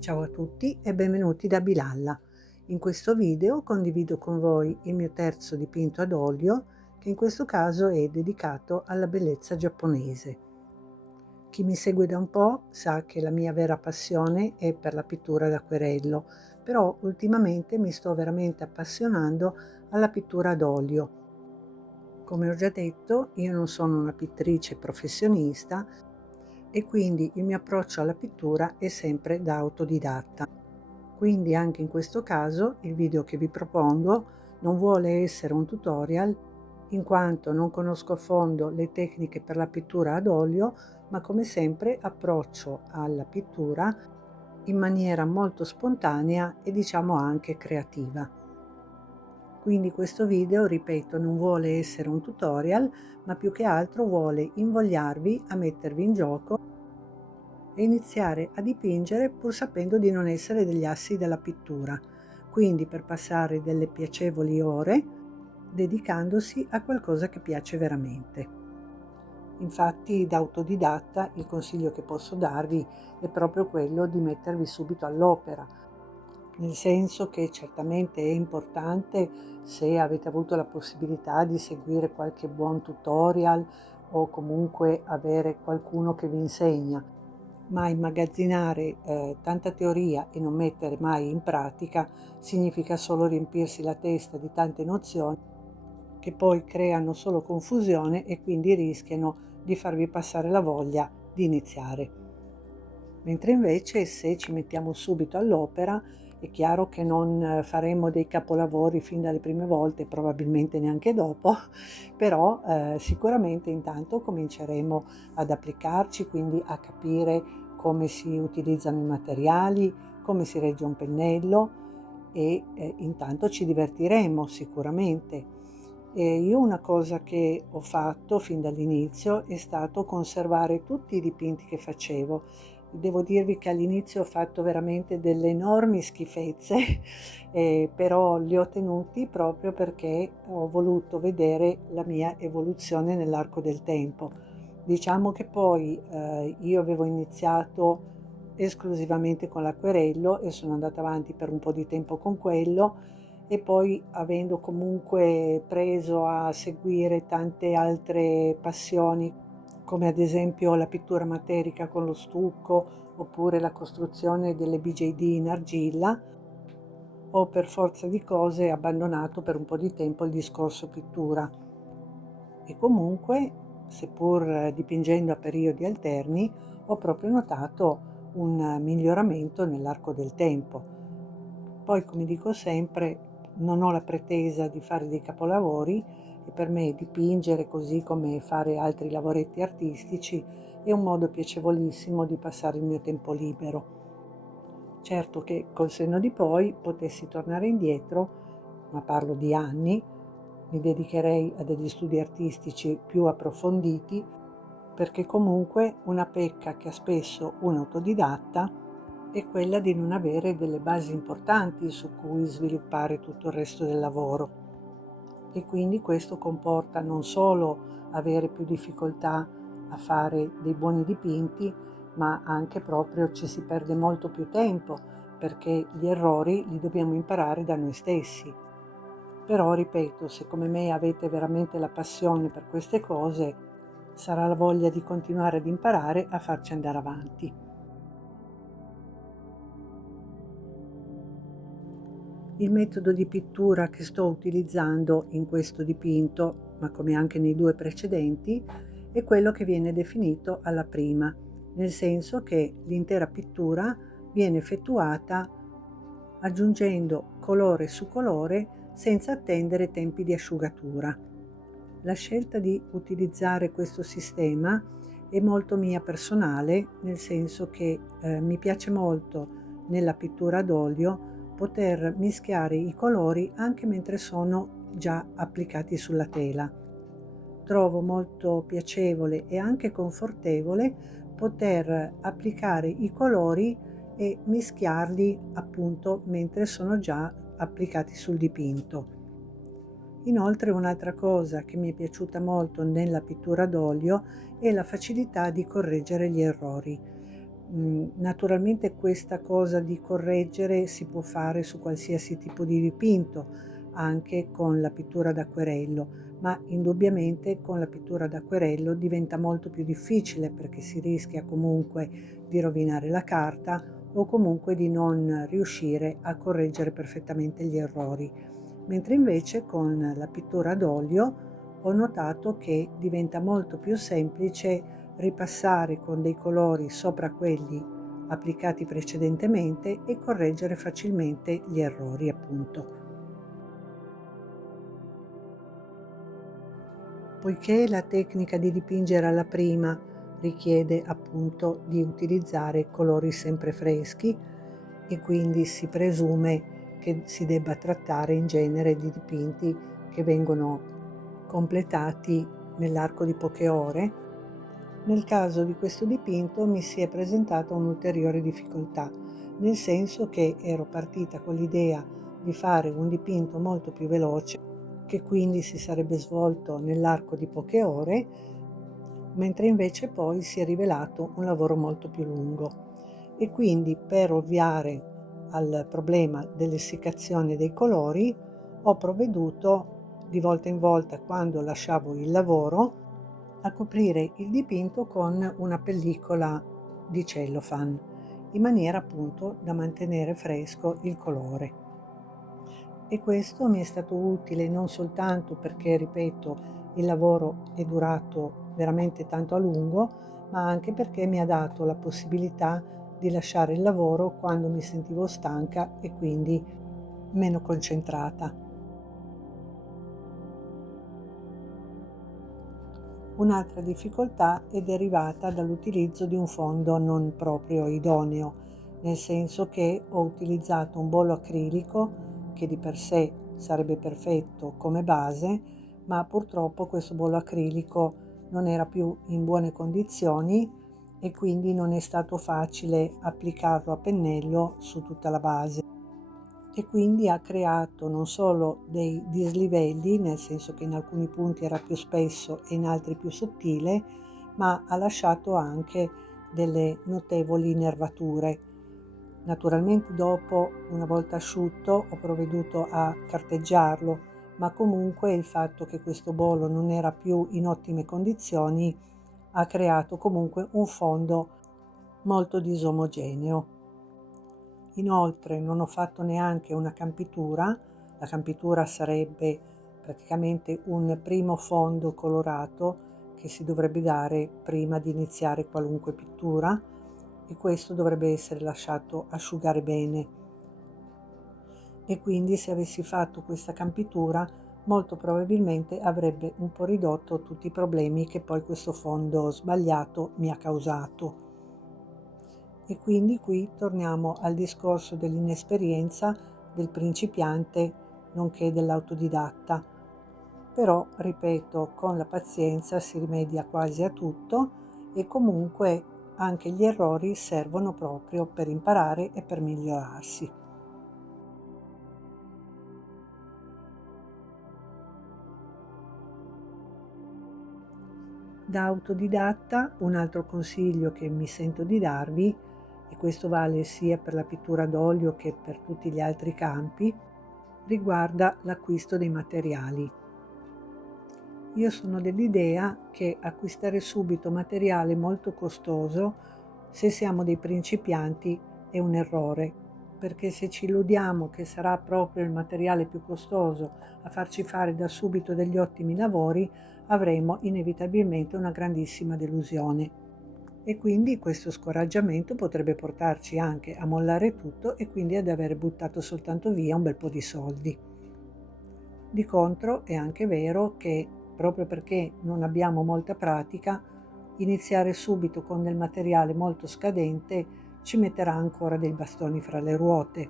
Ciao a tutti e benvenuti da Bilalla. In questo video condivido con voi il mio terzo dipinto ad olio, che in questo caso è dedicato alla bellezza giapponese. Chi mi segue da un po' sa che la mia vera passione è per la pittura ad acquerello, però ultimamente mi sto veramente appassionando alla pittura ad olio. Come ho già detto, io non sono una pittrice professionista e quindi il mio approccio alla pittura è sempre da autodidatta. Quindi anche in questo caso il video che vi propongo non vuole essere un tutorial, in quanto non conosco a fondo le tecniche per la pittura ad olio, ma come sempre approccio alla pittura in maniera molto spontanea e diciamo anche creativa. Quindi questo video, ripeto, non vuole essere un tutorial, ma più che altro vuole invogliarvi a mettervi in gioco e iniziare a dipingere pur sapendo di non essere degli assi della pittura, quindi per passare delle piacevoli ore dedicandosi a qualcosa che piace veramente. Infatti, da autodidatta, il consiglio che posso darvi è proprio quello di mettervi subito all'opera, nel senso che certamente è importante, se avete avuto la possibilità di seguire qualche buon tutorial o comunque avere qualcuno che vi insegna, ma immagazzinare tanta teoria e non mettere mai in pratica significa solo riempirsi la testa di tante nozioni che poi creano solo confusione e quindi rischiano di farvi passare la voglia di iniziare. Mentre invece, se ci mettiamo subito all'opera, è chiaro che non faremo dei capolavori fin dalle prime volte, probabilmente neanche dopo, però sicuramente intanto cominceremo ad applicarci, quindi a capire come si utilizzano i materiali, come si regge un pennello e intanto ci divertiremo sicuramente. E io una cosa che ho fatto fin dall'inizio è stato conservare tutti i dipinti che facevo. Devo dirvi che all'inizio ho fatto veramente delle enormi schifezze, però li ho tenuti proprio perché ho voluto vedere la mia evoluzione nell'arco del tempo. Diciamo che poi io avevo iniziato esclusivamente con l'acquerello e sono andata avanti per un po' di tempo con quello, e poi avendo comunque preso a seguire tante altre passioni, come ad esempio la pittura materica con lo stucco oppure la costruzione delle BJD in argilla, ho per forza di cose abbandonato per un po' di tempo il discorso pittura. E comunque, seppur dipingendo a periodi alterni, ho proprio notato un miglioramento nell'arco del tempo. Poi, come dico sempre, non ho la pretesa di fare dei capolavori e per me dipingere, così come fare altri lavoretti artistici, è un modo piacevolissimo di passare il mio tempo libero. Certo che col senno di poi potessi tornare indietro, ma parlo di anni, mi dedicherei a degli studi artistici più approfonditi, perché comunque una pecca che ha spesso un autodidatta è quella di non avere delle basi importanti su cui sviluppare tutto il resto del lavoro, e quindi questo comporta non solo avere più difficoltà a fare dei buoni dipinti, ma anche proprio ci si perde molto più tempo, perché gli errori li dobbiamo imparare da noi stessi. Però ripeto, se come me avete veramente la passione per queste cose, sarà la voglia di continuare ad imparare a farci andare avanti. Il metodo di pittura che sto utilizzando in questo dipinto, ma come anche nei due precedenti, è quello che viene definito alla prima, nel senso che l'intera pittura viene effettuata aggiungendo colore su colore senza attendere tempi di asciugatura. La scelta di utilizzare questo sistema è molto mia personale, nel senso che mi piace molto nella pittura ad olio poter mischiare i colori anche mentre sono già applicati sulla tela. Trovo molto piacevole e anche confortevole poter applicare i colori e mischiarli appunto mentre sono già applicati sul dipinto. Inoltre un'altra cosa che mi è piaciuta molto nella pittura d'olio è la facilità di correggere gli errori. Naturalmente questa cosa di correggere si può fare su qualsiasi tipo di dipinto, anche con la pittura d'acquerello, ma indubbiamente con la pittura d'acquerello diventa molto più difficile perché si rischia comunque di rovinare la carta o comunque di non riuscire a correggere perfettamente gli errori. Mentre invece con la pittura ad olio ho notato che diventa molto più semplice ripassare con dei colori sopra quelli applicati precedentemente e correggere facilmente gli errori, appunto. Poiché la tecnica di dipingere alla prima richiede appunto di utilizzare colori sempre freschi e quindi si presume che si debba trattare in genere di dipinti che vengono completati nell'arco di poche ore. Nel caso di questo dipinto mi si è presentata un'ulteriore difficoltà, nel senso che ero partita con l'idea di fare un dipinto molto più veloce, che quindi si sarebbe svolto nell'arco di poche ore, mentre invece poi si è rivelato un lavoro molto più lungo. E quindi per ovviare al problema dell'essiccazione dei colori ho provveduto di volta in volta, quando lasciavo il lavoro, a coprire il dipinto con una pellicola di cellophane, in maniera appunto da mantenere fresco il colore. E questo mi è stato utile non soltanto perché, ripeto, il lavoro è durato veramente tanto a lungo, ma anche perché mi ha dato la possibilità di lasciare il lavoro quando mi sentivo stanca e quindi meno concentrata. Un'altra difficoltà è derivata dall'utilizzo di un fondo non proprio idoneo, nel senso che ho utilizzato un bollo acrilico che di per sé sarebbe perfetto come base, ma purtroppo questo bollo acrilico non era più in buone condizioni e quindi non è stato facile applicarlo a pennello su tutta la base. E quindi ha creato non solo dei dislivelli, nel senso che in alcuni punti era più spesso e in altri più sottile, ma ha lasciato anche delle notevoli nervature. Naturalmente dopo, una volta asciutto, ho provveduto a carteggiarlo, ma comunque il fatto che questo bollo non era più in ottime condizioni ha creato comunque un fondo molto disomogeneo. Inoltre non ho fatto neanche una campitura. La campitura sarebbe praticamente un primo fondo colorato che si dovrebbe dare prima di iniziare qualunque pittura, e questo dovrebbe essere lasciato asciugare bene. E quindi se avessi fatto questa campitura molto probabilmente avrebbe un po' ridotto tutti i problemi che poi questo fondo sbagliato mi ha causato. E quindi qui torniamo al discorso dell'inesperienza del principiante nonché dell'autodidatta. Però, ripeto, con la pazienza si rimedia quasi a tutto e comunque anche gli errori servono proprio per imparare e per migliorarsi. Da autodidatta, un altro consiglio che mi sento di darvi, e questo vale sia per la pittura d'olio che per tutti gli altri campi, riguarda l'acquisto dei materiali. Io sono dell'idea che acquistare subito materiale molto costoso, se siamo dei principianti, è un errore, perché se ci illudiamo che sarà proprio il materiale più costoso a farci fare da subito degli ottimi lavori, avremo inevitabilmente una grandissima delusione. E quindi questo scoraggiamento potrebbe portarci anche a mollare tutto e quindi ad aver buttato soltanto via un bel po' di soldi. Di contro è anche vero che, proprio perché non abbiamo molta pratica, iniziare subito con del materiale molto scadente ci metterà ancora dei bastoni fra le ruote.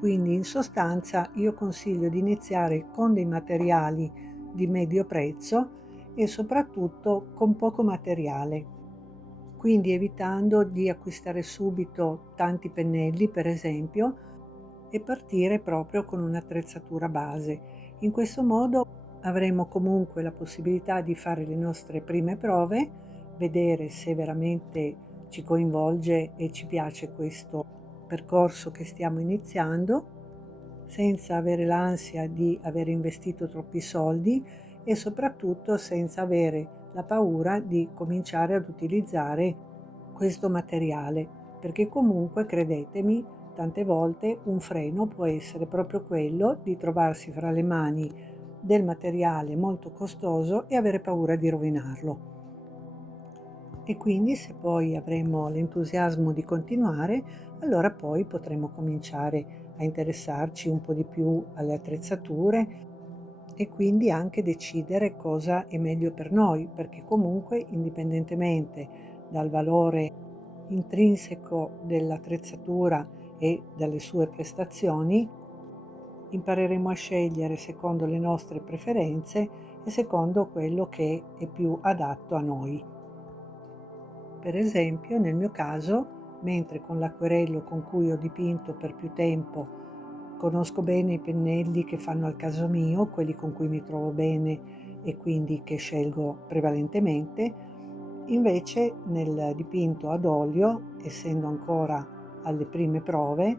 Quindi in sostanza io consiglio di iniziare con dei materiali di medio prezzo e soprattutto con poco materiale, quindi evitando di acquistare subito tanti pennelli, per esempio, e partire proprio con un'attrezzatura base. In questo modo avremo comunque la possibilità di fare le nostre prime prove, vedere se veramente ci coinvolge e ci piace questo percorso che stiamo iniziando, senza avere l'ansia di aver investito troppi soldi e soprattutto senza avere la paura di cominciare ad utilizzare questo materiale, perché comunque, credetemi, tante volte un freno può essere proprio quello di trovarsi fra le mani del materiale molto costoso e avere paura di rovinarlo. E quindi, se poi avremo l'entusiasmo di continuare, allora poi potremo cominciare a interessarci un po' di più alle attrezzature e quindi anche decidere cosa è meglio per noi, perché comunque, indipendentemente dal valore intrinseco dell'attrezzatura e dalle sue prestazioni, impareremo a scegliere secondo le nostre preferenze e secondo quello che è più adatto a noi. Per esempio, nel mio caso, mentre con l'acquerello con cui ho dipinto per più tempo conosco bene i pennelli che fanno al caso mio, quelli con cui mi trovo bene e quindi che scelgo prevalentemente, invece nel dipinto ad olio, essendo ancora alle prime prove,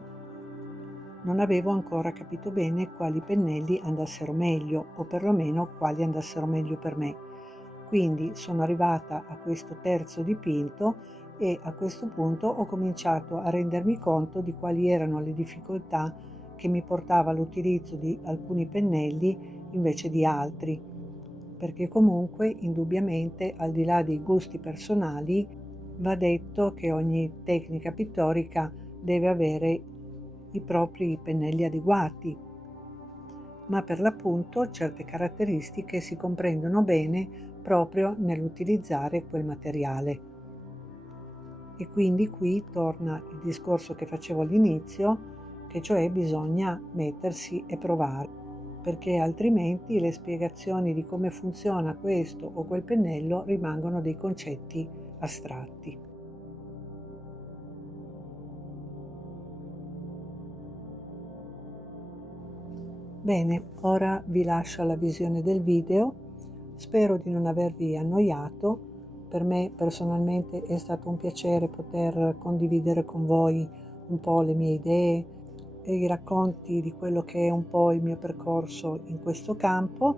non avevo ancora capito bene quali pennelli andassero meglio, o perlomeno quali andassero meglio per me. Quindi sono arrivata a questo terzo dipinto e a questo punto ho cominciato a rendermi conto di quali erano le difficoltà che mi portava all'utilizzo di alcuni pennelli invece di altri, perché comunque indubbiamente, al di là dei gusti personali, va detto che ogni tecnica pittorica deve avere i propri pennelli adeguati, ma per l'appunto certe caratteristiche si comprendono bene proprio nell'utilizzare quel materiale. E quindi qui torna il discorso che facevo all'inizio, che cioè bisogna mettersi e provare, perché altrimenti le spiegazioni di come funziona questo o quel pennello rimangono dei concetti astratti. Bene, ora vi lascio alla visione del video. Spero di non avervi annoiato. Per me personalmente è stato un piacere poter condividere con voi un po' le mie idee e i racconti di quello che è un po' il mio percorso in questo campo.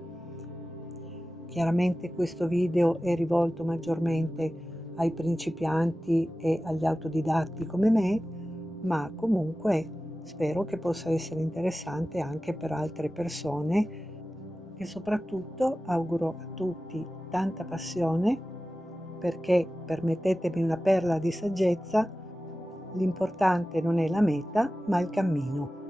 Chiaramente questo video è rivolto maggiormente ai principianti e agli autodidatti come me, ma comunque spero che possa essere interessante anche per altre persone e soprattutto auguro a tutti tanta passione, perché, permettetemi una perla di saggezza, l'importante non è la meta, ma il cammino.